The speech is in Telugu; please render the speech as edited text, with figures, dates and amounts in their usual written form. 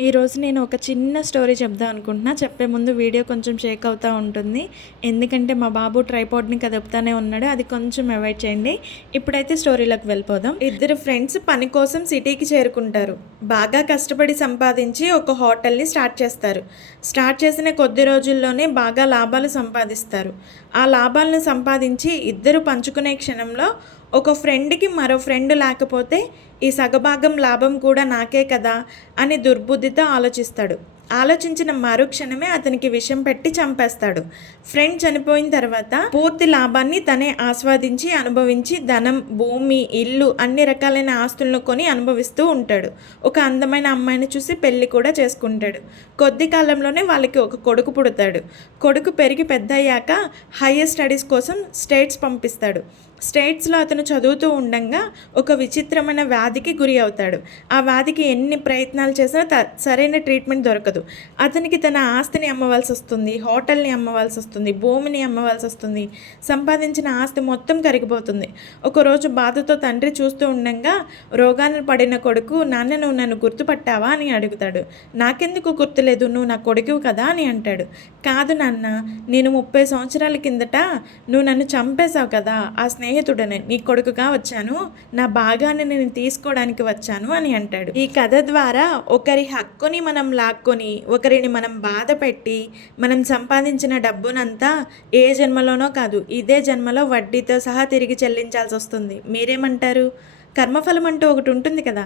ఈరోజు నేను ఒక చిన్న స్టోరీ చెప్దాం అనుకుంటున్నా. చెప్పే ముందు వీడియో కొంచెం షేక్ అవుతా ఉంటుంది. ఎందుకంటే మా బాబు ట్రైపాడ్‌ని కదుపుతానే ఉన్నాడు. అది కొంచెం అవాయిడ్ చేయండి. ఇప్పుడైతే స్టోరీలోకి వెళ్ళిపోదాం. ఇద్దరు ఫ్రెండ్స్ పని కోసం సిటీకి చేరుకుంటారు. బాగా కష్టపడి సంపాదించి ఒక హోటల్‌ని స్టార్ట్ చేస్తారు. స్టార్ట్ చేసిన కొద్ది రోజుల్లోనే బాగా లాభాలు సంపాదిస్తారు. ఆ లాభాలను సంపాదించి ఇద్దరు పంచుకునే క్షణంలో ఒక ఫ్రెండ్‌కి మరో ఫ్రెండ్ లేకపోతే ఈ సగభాగం లాభం కూడా నాకే కదా అని దుర్బుద్ధితో ఆలోచిస్తాడు. ఆలోచించిన మరుక్షణమే అతనికి విషం పెట్టి చంపేస్తాడు. ఫ్రెండ్ చనిపోయిన తర్వాత పూర్తి లాభాన్ని తనే ఆస్వాదించి అనుభవించి ధనం, భూమి, ఇల్లు అన్ని రకాలైన ఆస్తులను కొని అనుభవిస్తూ ఉంటాడు. ఒక అందమైన అమ్మాయిని చూసి పెళ్లి కూడా చేసుకుంటాడు. కొద్ది కాలంలోనే వాళ్ళకి ఒక కొడుకు పుడతాడు. కొడుకు పెరిగి పెద్దయ్యాక హైయర్ స్టడీస్ కోసం స్టేట్స్ పంపిస్తాడు. స్టేట్స్లో అతను చదువుతూ ఉండంగా ఒక విచిత్రమైన వ్యాధికి గురి అవుతాడు. ఆ వ్యాధికి ఎన్ని ప్రయత్నాలు చేసినా సరైన ట్రీట్మెంట్ దొరకదు. అతనికి తన ఆస్తిని అమ్మవలసి వస్తుంది, హోటల్ని అమ్మవలసి వస్తుంది, భూమిని అమ్మవలసి వస్తుంది. సంపాదించిన ఆస్తి మొత్తం కరిగిపోతుంది. ఒకరోజు బాధతో తండ్రి చూస్తూ ఉండంగా రోగాన్ని పడిన కొడుకు, నాన్న నువ్వు నన్ను గుర్తుపట్టావా అని అడుగుతాడు. నాకెందుకు గుర్తులేదు, నువ్వు నా కొడుకు కదా అని అంటాడు. కాదు నాన్న, నేను 30 సంవత్సరాల కిందట నువ్వు నన్ను చంపేశావు కదా, ఆ స్నేహితుడనే నీ కొడుకుగా వచ్చాను, నా భాగాన్ని నేను తీసుకోవడానికి వచ్చాను అని అంటాడు. ఈ కథ ద్వారా ఒకరి హక్కుని మనం లాక్కొని ఒకరిని మనం బాధ పెట్టి మనం సంపాదించిన డబ్బునంతా ఏ జన్మలోనో కాదు ఇదే జన్మలో వడ్డీతో సహా తిరిగి చెల్లించాల్సి వస్తుంది. మీరేమంటారు? కర్మఫలం అంటూ ఒకటి ఉంటుంది కదా.